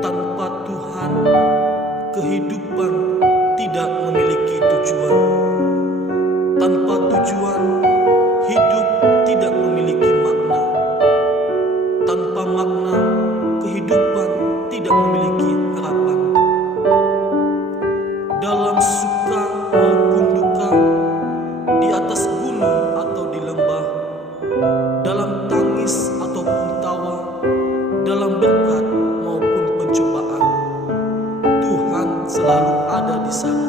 Tanpa Tuhan, kehidupan tidak memiliki tujuan. Tanpa tujuan, hidup tidak memiliki makna. Tanpa makna, kehidupan tidak memiliki harapan. Dalam suka maupun duka, di atas gunung atau di lembah, dalam tangis ataupun tawa, dalam berkat maupun pencobaan, Tuhan selalu ada di sana.